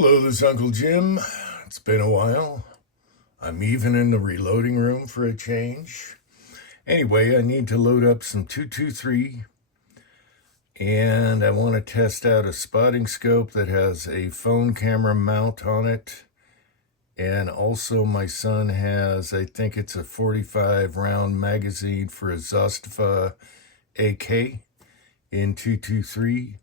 Hello, this is Uncle Jim. It's been a while. I'm even in the reloading room for a change. Anyway, I need to load up some 223, and I want to test out a spotting scope that has a phone camera mount on it. And also my son has, I think it's a 45 round magazine for a Zostafa AK in 223.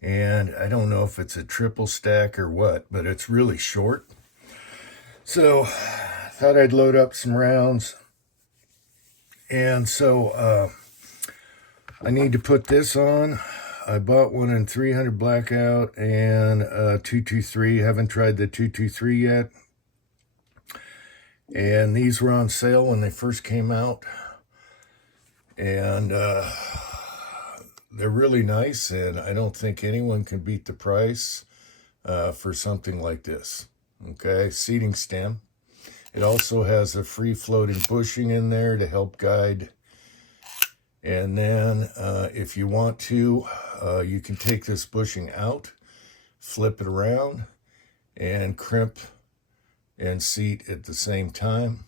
And I don't know if it's a triple stack or what, but it's really short. So I thought I'd load up some rounds. And so I need to put this on. I bought one in 300 blackout and 223. Haven't tried the 223 yet. And these were on sale when they first came out. And they're really nice, and I don't think anyone can beat the price for something like this. Okay, seating stem. It also has a free floating bushing in there to help guide. And then if you want to, you can take this bushing out, flip it around, and crimp and seat at the same time.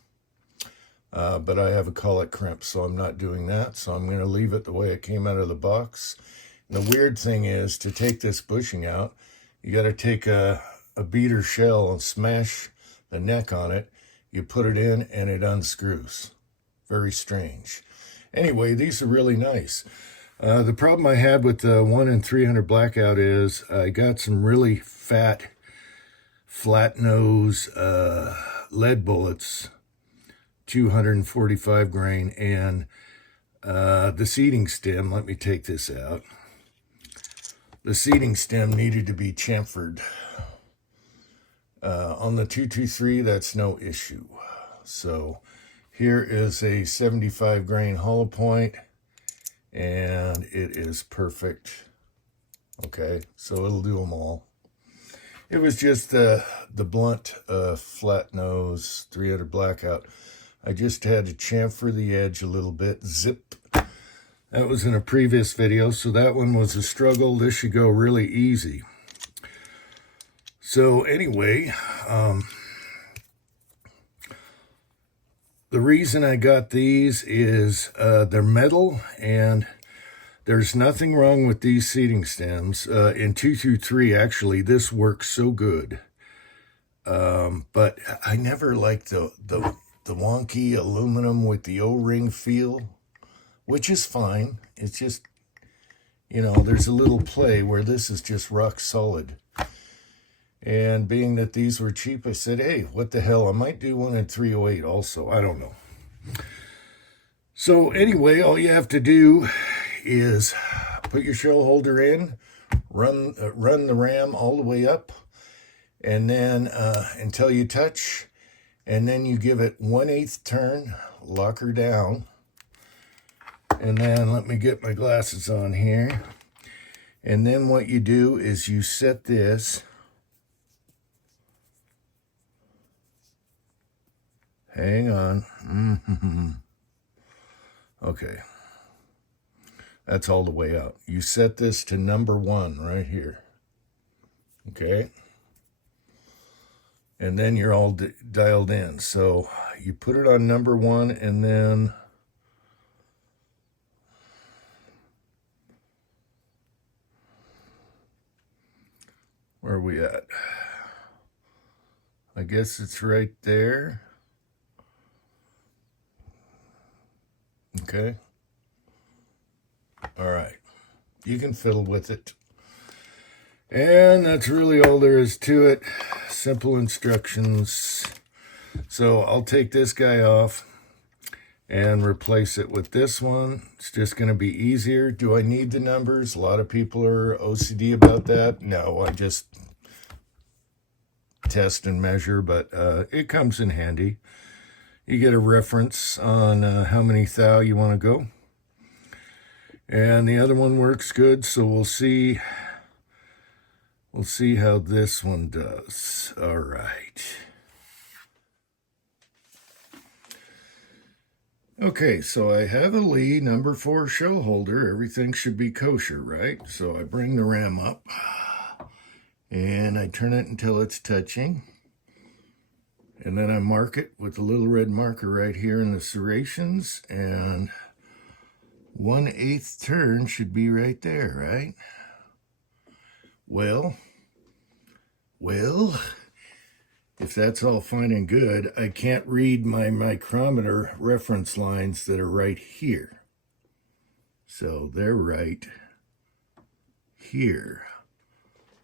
But I have a collet crimp, so I'm not doing that. So I'm going to leave it the way it came out of the box. And the weird thing is, to take this bushing out, you got to take a beater shell and smash the neck on it. You put it in and it unscrews. Very strange. Anyway, these are really nice. The problem I had with the 1 in 300 blackout is I got some really fat, flat nose lead bullets, 245 grain, and the seating stem, let me take this out. The seating stem needed to be chamfered. On the 223, that's no issue. So here is a 75 grain hollow point, and it is perfect. Okay, so it'll do them all. It was just the blunt flat nose 300 blackout. I just had to chamfer the edge a little bit. Zip. That was in a previous video, so that one was a struggle. This should go really easy. So anyway, the reason I got these is they're metal, and there's nothing wrong with these seating stems. In 223, actually, this works so good. But I never liked the wonky aluminum with the O-ring feel, which is fine. It's just, you know, there's a little play where this is just rock solid. And being that these were cheap, I said, hey, what the hell? I might do one in 308 also. I don't know. So anyway, all you have to do is put your shell holder in, run the ram all the way up, and then until you touch, and then you give it 1/8 turn, lock her down, and then let me get my glasses on here. And then what you do is you set this, hang on, okay, that's all the way out. You set this to number 1 right here, okay? And then you're all dialed in. So you put it on number 1, and then where are we at? I guess it's right there. Okay. All right. You can fiddle with it. And that's really all there is to it. Simple instructions. So I'll take this guy off and replace it with this one. It's just going to be easier. Do I need the numbers? A lot of people are OCD about that. No, I just test and measure, but it comes in handy. You get a reference on how many thou you want to go. And the other one works good, so we'll see how this one does. All right. Okay, so I have a Lee number 4 shell holder. Everything should be kosher, right? So I bring the ram up, And I turn it until it's touching. And then I mark it with a little red marker right here in the serrations. And 1/8 turn should be right there, right? Well, if that's all fine and good, I can't read my micrometer reference lines that are right here. So they're right here.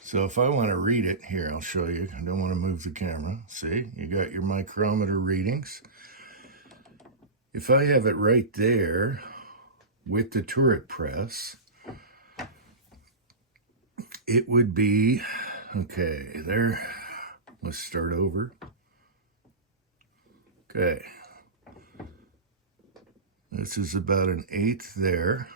So if I want to read it, here, I'll show you. I don't want to move the camera. See, you got your micrometer readings. If I have it right there with the turret press, it would be, okay, there. Let's start over. Okay. This is about 1/8 there.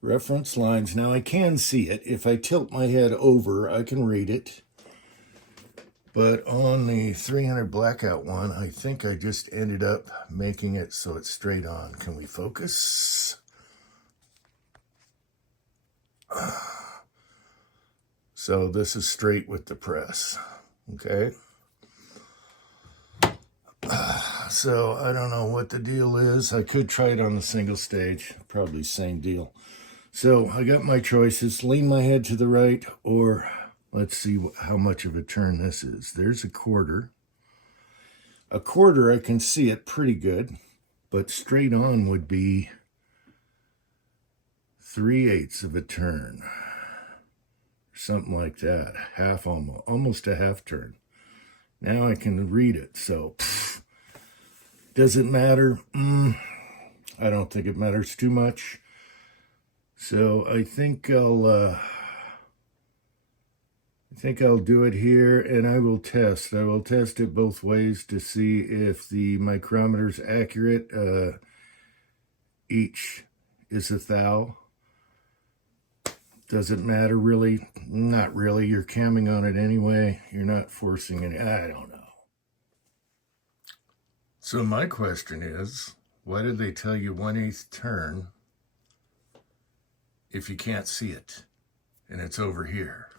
Reference lines. Now I can see it. If I tilt my head over, I can read it. But on the 300 blackout one, I think I just ended up making it so it's straight on. Can we focus? So this is straight with the press. Okay. So I don't know what the deal is. I could try it on the single stage. Probably same deal. So I got my choices. Lean my head to the right, or let's see how much of a turn this is. There's a quarter. A quarter, I can see it pretty good, but straight on would be 3/8 of a turn. Something like that. Half, almost a half turn. Now I can read it. So does it matter? I don't think it matters too much. So I think I'll do it here, and I will test. I will test it both ways to see if the micrometer's accurate. Each is a thou. Does it matter really? Not really. You're camming on it anyway. You're not forcing it. I don't know. So my question is, why did they tell you 1/8 turn if you can't see it and it's over here?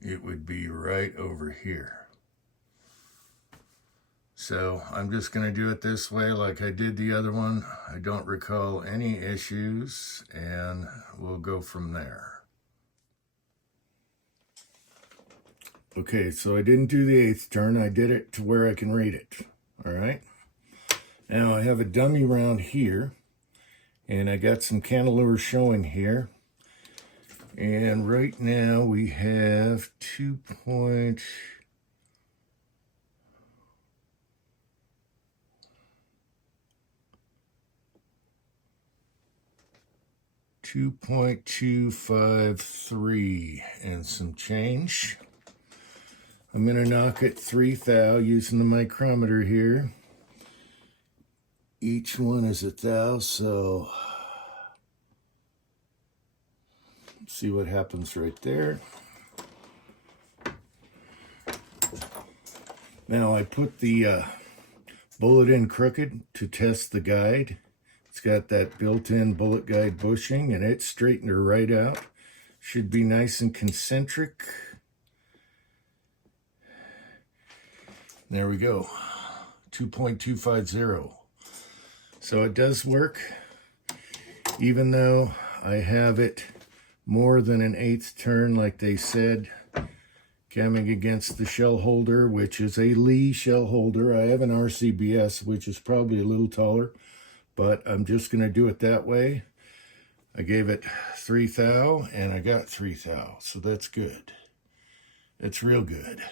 It would be right over here. So I'm just going to do it this way like I did the other one. I don't recall any issues, and we'll go from there. Okay, so I didn't do the 1/8 turn. I did it to where I can read it. All right. Now I have a dummy round here, and I got some cantilever showing here. And right now we have 2.253 and some change. I'm going to knock it 3 thou using the micrometer here. Each one is a thou, so see what happens right there. Now I put the bullet in crooked to test the guide. It's got that built-in bullet guide bushing, and it straightened her right out. Should be nice and concentric. There we go, 2.250. So it does work, even though I have it more than 1/8 turn, like they said, camming against the shell holder, which is a Lee shell holder. I have an RCBS, which is probably a little taller, but I'm just going to do it that way. I gave it 3 thou, and I got 3 thou, so that's good. It's real good.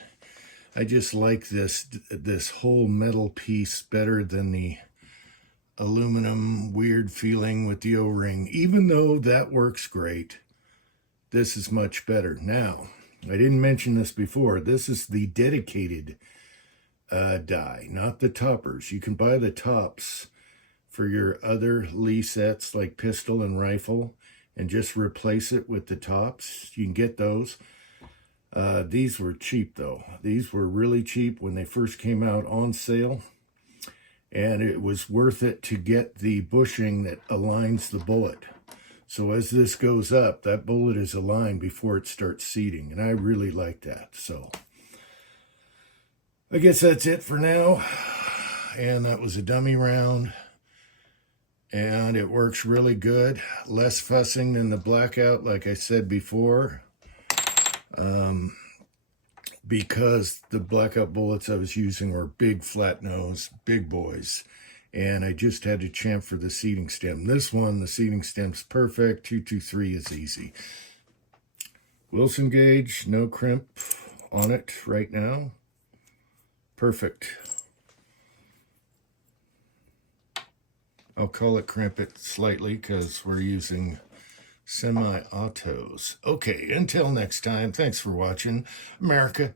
I just like this whole metal piece better than the aluminum weird feeling with the O-ring. Even though that works great, this is much better. Now, I didn't mention this before. This is the dedicated die, not the toppers. You can buy the tops for your other Lee sets like pistol and rifle and just replace it with the tops. You can get those. These were cheap though. These were really cheap when they first came out on sale, and it was worth it to get the bushing that aligns the bullet. So as this goes up, that bullet is aligned before it starts seating, and I really like that. So I guess that's it for now. And that was a dummy round, and it works really good. Less fussing than the Blackout, like I said before, because the Blackout bullets I was using were big flat nose, big boys, and I just had to chamfer the seating stem. This one, the seating stem's perfect. 223 is easy. Wilson gauge, no crimp on it right now. Perfect. I'll call it crimp it slightly because we're using semi-autos. Okay, until next time, thanks for watching. America,